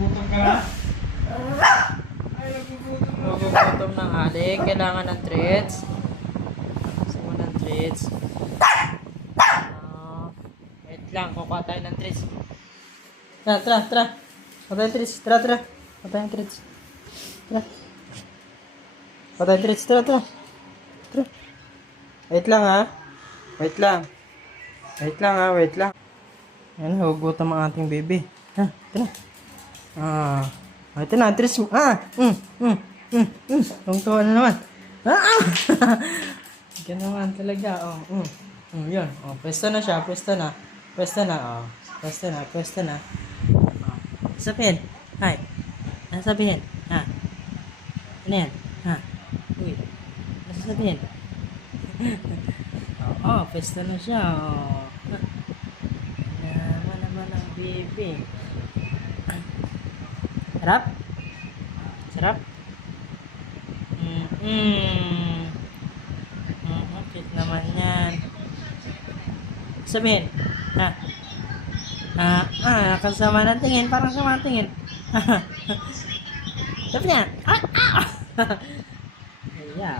Nagugutom ka na? Ay, nagugutom na. Nagugutom ng alik. Kailangan ng treats. Gusto mo ng treats? Wait lang, kukuha tayo ng treats. Tara. Kuha tayo ng treats. Tara. Kuha tayo ng treats. Tara. Kuha tayo ng treats. Tara. Wait lang ha. Wait lang. Ayan, nagugutom ang ating baby. Ha, ito na. Ito na, treats mo. Tungtuan na naman. Ganun naman talaga. Yun. Pwesto na siya. Pwesto na. Sabihin. Hi. Ano sabihin? Ha? Ano yan? Ha? Uy. Ano sabihin? Pwesto na siya. Naman ang baby. Sarap? Cute naman yan. Sabihin. Nakasama ng tingin. Parang sama ng tingin. Sabi niya. Ayaw.